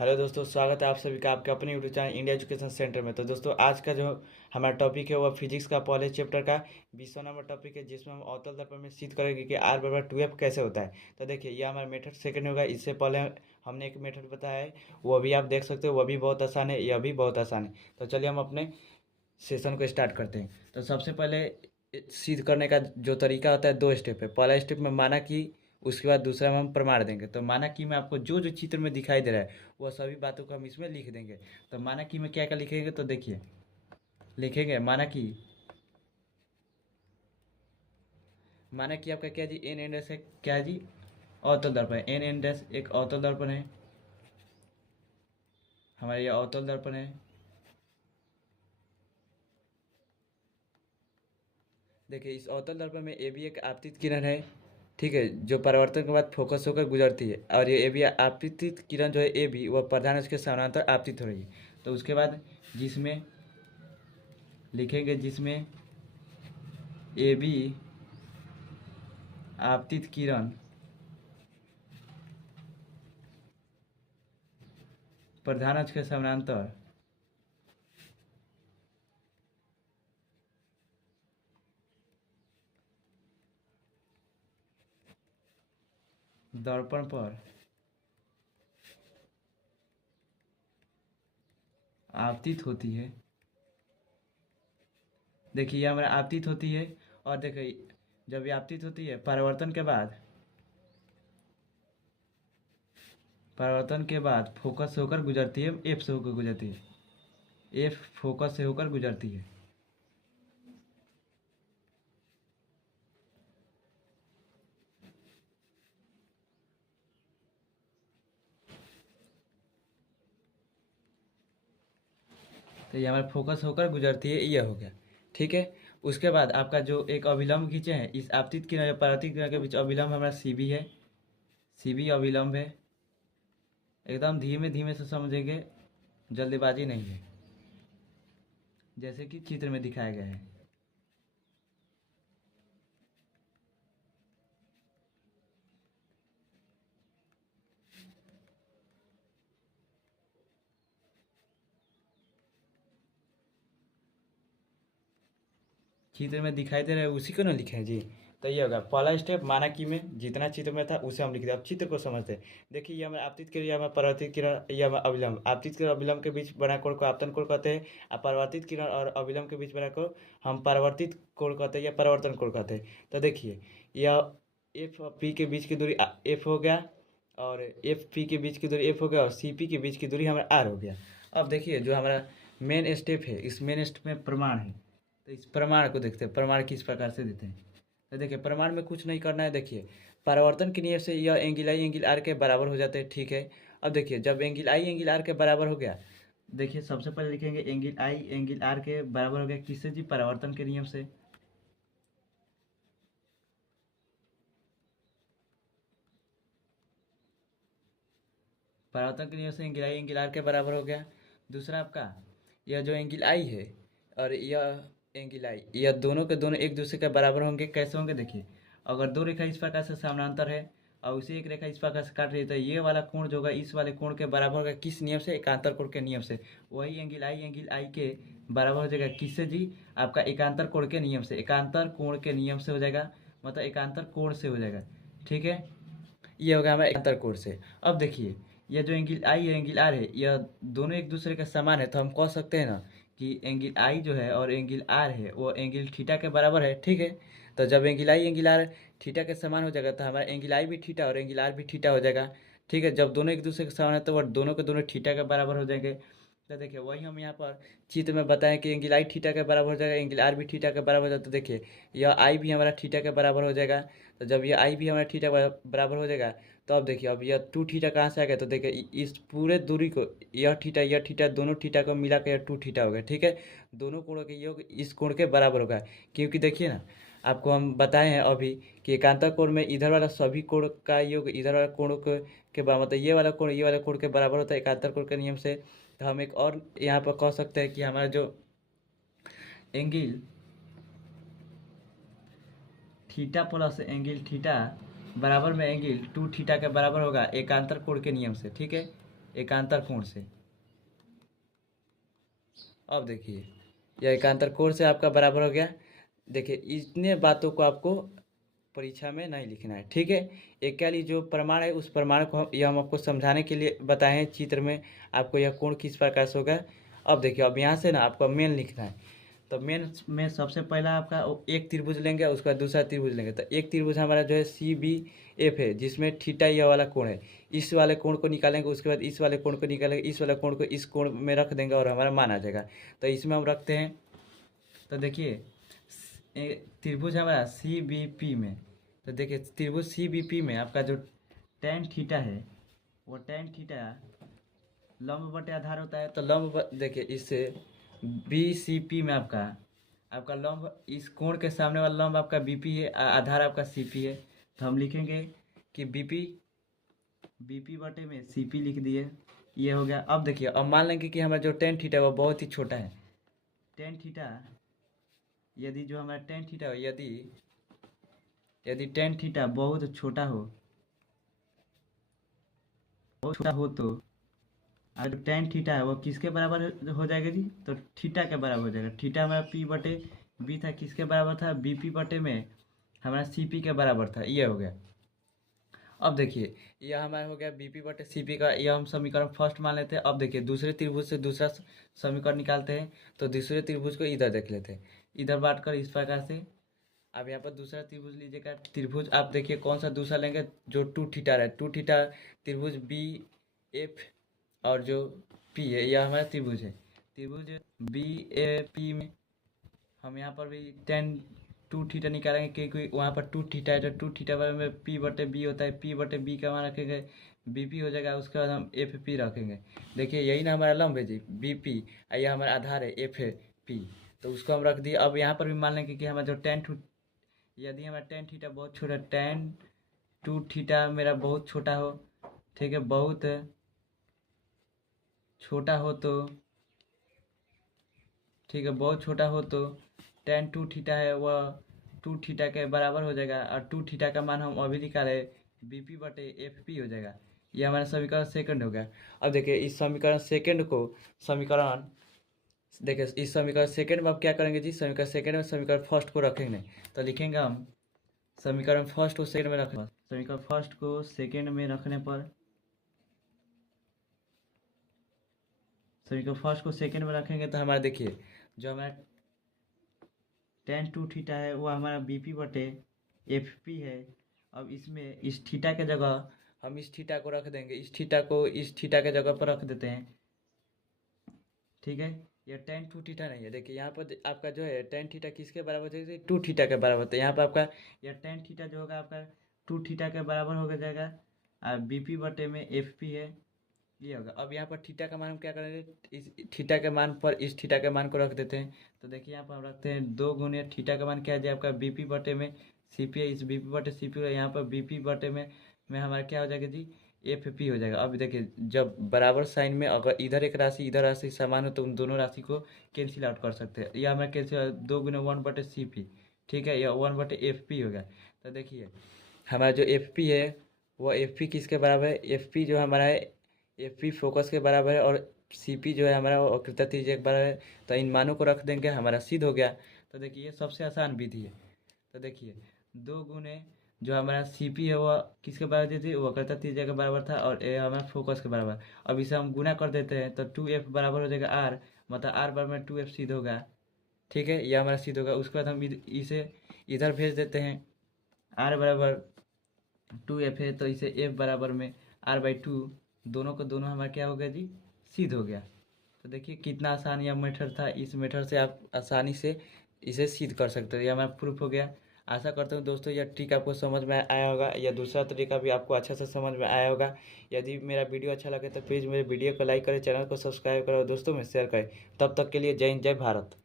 Hello दोस्तों, स्वागत है आप सभी का आपके अपने YouTube channel India education centre में। तो दोस्तों, आज का जो हमारा टॉपिक है वह फिजिक्स का पहले चैप्टर का 20वां नंबर टॉपिक है, जिसमें हम अवतल दर्पण में सिद्ध करेंगे कि आर बराबर 2f कैसे होता है। तो देखिए, यह हमारा मेथड सेकंड होगा। इससे पहले हमने एक मेथड बताया है, वह भी आप देख सकते हो, वह भी बहुत आसान है, यह भी बहुत आसान है। तो चलिए हम अपने सेशन को स्टार्ट करते हैं। तो सबसे पहले सिद्ध करने का जो तरीका होता है, दो स्टेप है। पहला स्टेप में माना कि, उसके बाद दूसरा में हम प्रमाण देंगे। तो माना कि में आपको जो जो चित्र में दिखाई दे रहा है वह सभी बातों को हम इसमें लिख देंगे। तो माना कि में क्या क्या लिखेंगे, तो देखिए लिखेंगे माना कि आपका क्या जी, एन एन डैश है, क्या जी, अवतल दर्पण है। एन एन डैश एक अवतल दर्पण है, हमारे ये अवतल दर्पण है। देखिए, इस अवतल दर्पण में ए भी एक आपतित किरण है, ठीक है, जो परावर्तन के बाद फोकस होकर गुजरती है। और ये ए भी आपतित किरण जो है, ए भी वह प्रधान उसके समानांतर आपतित हो रही है। तो उसके बाद जिसमें लिखेंगे, जिसमें ए बी आपतित किरण प्रधान अक्ष के समानांतर दर्पण पर आपतित होती है। देखिए, ये हमारा आपतित होती है। और देखिए, जब ये आपतित होती है, परावर्तन के बाद फोकस से होकर गुजरती है, एफ से होकर गुजरती है, एफ फोकस से होकर गुजरती है। तो ये हमारा फोकस होकर गुजरती है, ये हो गया, ठीक है। उसके बाद आपका जो एक अभिलंब खींचे हैं, इस आपतित किरण या परावर्तित किरण के बीच अभिलंब हमारा सी बी है, सी बी अभिलंब है। एकदम धीमे धीमे से समझेंगे, जल्दबाजी नहीं है, जैसे कि चित्र में दिखाया गया है। चित्र में दिखाई दे रहा है, उसी को ना लिखे हैं जी। तो ये होगा पहला स्टेप। माना कि में जितना चित्र में था उसे हम लिख दिया। अब चित्र को समझते हैं। देखिए, ये हमारे आपतित किरण, ये हमारा परावर्तित किरण, ये हमारा अविलंब। आपतित किरण अविलंब के बीच बना कोण को आपतन कोण कहते हैं, और परावर्तित किरण और अविलंब के बीच बना कोण हम परावर्तित कोण कहते हैं या परावर्तन कोण कहते हैं। तो देखिए, यह एफ पी के बीच की दूरी एफ हो गया, और एफ पी के बीच की दूरी एफ हो गया, और सी पी के बीच की दूरी हमारा आर हो गया। अब देखिए, जो हमारा मेन स्टेप है, इस मेन स्टेप में प्रमाण है। तो इस प्रमाण को देखते हैं, प्रमाण किस प्रकार से देते हैं। तो देखिए, प्रमाण में कुछ नहीं करना है। देखिए, परावर्तन के नियम से यह एंगल आई एंगल आर के बराबर हो जाते हैं, ठीक है। अब देखिए, जब एंगल आई एंगल आर के बराबर हो गया, देखिए सबसे पहले लिखेंगे एंगल आई एंगल आर के बराबर हो गया, किससे जी, परावर्तन के नियम से। परावर्तन के नियम से एंगल आई एंगल आर के बराबर हो गया। दूसरा आपका, यह जो एंगल आई है और यह एंगल आई, यह दोनों के दोनों एक दूसरे के बराबर होंगे। कैसे होंगे, देखिए, अगर दो रेखा इस प्रकार से समानांतर है और उसी एक रेखा इस प्रकार से काट रही है, तो ये वाला कोण जो होगा इस वाले कोण के बराबर होगा, किस नियम से, एकांतर कोण के नियम से। वही एंगल आई के बराबर हो जाएगा, किससे जी, आपका एकांतर कोण के नियम से। एकांतर कोण के नियम से हो जाएगा, मतलब एकांतर कोण से हो जाएगा, ठीक है। ये होगा हमारा एकांतर कोण से। अब देखिए, यह जो एंगल आई है एंगल आर है, यह दोनों एक दूसरे के समान है। तो हम कह सकते हैं ना कि एंगल आई जो है और एंगल आर है वो एंगल थीटा के बराबर है, ठीक है। तो जब angle I angle R theta के समान हो जाएगा, तो हमारा एंगल आई भी थीटा और एंगल आर भी थीटा हो जाएगा, ठीक है। जब दोनों एक दूसरे के समान है, तो वह दोनों के दोनों थीटा के बराबर हो जाएंगे। तो देखिए, वही हम यहाँ पर चित्र में बताएं कि एंगल आई थीटा के बराबर हो जाएगा, एंगल आर भी थीटा के बराबर हो जाएगा। तो देखिए, यह आई भी हमारा थीटा के बराबर हो जाएगा। तो जब यह आई भी हमारा थीटा बराबर हो जाएगा, तो अब देखिए, अब यह टू थीटा कहाँ से आ गया, तो देखिए इस पूरे दूरी को, यह थीटा दोनों थीटा को मिला कर यह टू थीटा हो गया, ठीक है। दोनों कोणों के योग इस कोण के बराबर होगा। क्योंकि देखिए ना, आपको हम बताए हैं अभी कि एकांतर कोण में इधर वाला सभी कोण का योग इधर वाला कोण के बराबर, मतलब ये वाला कोण के बराबर होता है एकांतर कोण के नियम से। तो हम एक और यहाँ पर कह सकते हैं कि हमारा जो angle theta plus angle theta बराबर में एंगल टू थीटा के बराबर होगा एकांतर कोण के नियम से, ठीक है। एकांतर कोण से। अब देखिए यह एकांतर कोण से आपका बराबर हो गया। देखिए इतने बातों को आपको परीक्षा में नहीं लिखना है, ठीक है। एक क्या ली जो प्रमाण है उस प्रमाण को हम आपको समझाने के लिए बताए हैं चित्र में, आपको यह कोण किस प्रकार से होगा। अब देखिए अब यहाँ से ना आपको मेन लिखना है। तो मेन में सबसे पहला आपका एक त्रिभुज लेंगे, उसके बाद दूसरा त्रिभुज लेंगे। तो एक त्रिभुज हमारा जो है CBF है, जिसमें थीटा यह वाला कोण है। इस वाले कोण को निकालेंगे, उसके बाद इस वाले कोण को निकालेंगे, इस वाले कोण को इस कोण में रख देंगे और हमारा मान आ जाएगा। तो इसमें हम रखते हैं। तो देखिए त्रिभुज हमारा CBP में, तो देखिए त्रिभुज CBP में आपका जो tan थीटा है वो tan थीटा लंब बटे आधार होता है। तो देखिए इससे BCP में आपका लंब, इस कोण के सामने वाला लंब आपका BP है, आधार आपका CP है। तो हम लिखेंगे कि BP बटे में CP लिख दिए, ये हो गया। अब देखिए अब मान लेंगे कि हमारा जो tan थीटा है वो बहुत ही छोटा है। tan थीटा यदि जो हमारा tan थीटा हो, यदि tan थीटा बहुत छोटा हो तो अगर tan थीटा है वो किसके बराबर हो जाएगा जी, तो थीटा के बराबर हो जाएगा। थीटा हमारा P बटे B था, किसके बराबर था, BP बटे में हमारा CP के बराबर था, ये हो गया। अब देखिए यह हमारा हो गया BP बटे CP का, यह हम समीकरण फर्स्ट मान लेते हैं। अब देखिए दूसरे त्रिभुज से दूसरा समीकरण निकालते हैं। तो दूसरे त्रिभुज को इधर देख लेते हैं, इधर बांट कर इस प्रकार से। अब यहाँ पर दूसरा त्रिभुज लीजिएगा। त्रिभुज आप देखिए कौन सा दूसरा लेंगे, जो 2 थीटा है। 2 थीटा त्रिभुज BF और जो P है यह हमारा त्रिभुज है। त्रिभुज BAP में हम यहाँ पर भी tan 2 थीटा निकालेंगे, क्योंकि वहाँ पर 2 थीटा है। तो 2 थीटा में P बटे B होता है, P बटे B का मान रखेंगे BP हो जाएगा, उसके बाद हम FP रखेंगे। देखिए यही ना हमारा लंब है जी BP, यह हमारा आधार है FP, तो उसको हम रख दिए। अब यहाँ पर भी मान लेंगे कि हमारा जो यदि हमारा tan थीटा बहुत छोटा, tan 2 थीटा मेरा बहुत छोटा हो, ठीक है, बहुत छोटा हो तो, ठीक है, बहुत छोटा हो तो tan 2 थीटा है वह 2 थीटा के बराबर हो जाएगा। और 2 थीटा का मान हम अभी निकाले BP बटे FP हो जाएगा। ये हमारा समीकरण सेकंड हो गया। अब देखिए इस समीकरण सेकंड को देखिए इस समीकरण सेकंड में आप क्या करेंगे जी, समीकरण सेकंड में समीकरण फर्स्ट को रखेंगे। तो लिखेंगे हम समीकरण फर्स्ट को सेकंड में रखने, समीकरण फर्स्ट को सेकंड में रखने पर, समीकरण फर्स्ट को सेकंड में रखेंगे तो हमारा देखिए जो हमारा tan 2 थीटा है वो हमारा BP बटे FP है। अब इसमें इस थीटा के जगह हम इस थीटा को रख देंगे, इस थीटा को इस थीटा के जगह पर रख देते हैं, ठीक है। ये tan 2 थीटा नहीं है। देखिए यहाँ पर आपका जो है tan थीटा किसके बराबर है, 2 थीटा के बराबर। तो यहाँ पर आपका यह tan थीटा जो होगा आपका 2 थीटा के बराबर हो जाएगा, और BP बटे में FP है, ये होगा। अब यहाँ पर थीटा का मान हम क्या करेंगे, इस थीटा के मान पर इस थीटा के मान को रख देते हैं। तो देखिए यहाँ पर हम रखते हैं 2 गुने थीटा का मान क्या है आपका BP बटे में CP है, इस BP बटे CP है, यहाँ पर BP बटे में हमारा क्या हो जाएगा जी, FP हो जाएगा। अब देखिए जब बराबर साइन में अगर इधर एक राशि इधर राशि समान हो तो उन दोनों राशि को कैंसिल आउट कर सकते हैं। यह हमारा कैंसिल 2 गुने 1 बटे CP, ठीक है, यह 1 बटे FP हो गया। तो देखिए हमारा जो FP है वह FP किसके बराबर है, FP जो हमारा है FP फोकस के बराबर है, और CP जो है हमारा वक्रता त्रिज्या के बराबर है। तो इन मानों को रख देंगे, हमारा सिद्ध हो गया। तो देखिए ये सबसे आसान विधि है। तो देखिए 2 गुने जो हमारा CP है वह किसके बराबर थी, वक्रता त्रिज्या के बराबर था, और ये हमारा फोकस के बराबर। अब इसे हम गुना कर देते हैं तो 2F बराबर हो जाएगा R, मतलब R बराबर में 2F सिद्ध होगा, ठीक है, यह हमारा सिद्ध होगा। उसके बाद हम इसे इधर भेज देते हैं, R बराबर 2F है तो इसे F बराबर में R/2, दोनों को दोनों हमारा क्या हो गया जी, सिद्ध हो गया। तो देखिए कितना आसान यह मेथड था, इस मेथड से आप आसानी से इसे सिद्ध कर सकते हो। यह हमारा प्रूफ हो गया। आशा करता हूँ दोस्तों यह ट्रिक आपको समझ में आया होगा, या दूसरा तरीका भी आपको अच्छा से समझ में आया होगा। यदि मेरा वीडियो अच्छा लगे तो प्लीज़ मेरे वीडियो को लाइक करें, चैनल को सब्सक्राइब करें और दोस्तों में शेयर करें। तब तक के लिए जय हिंद, जय भारत।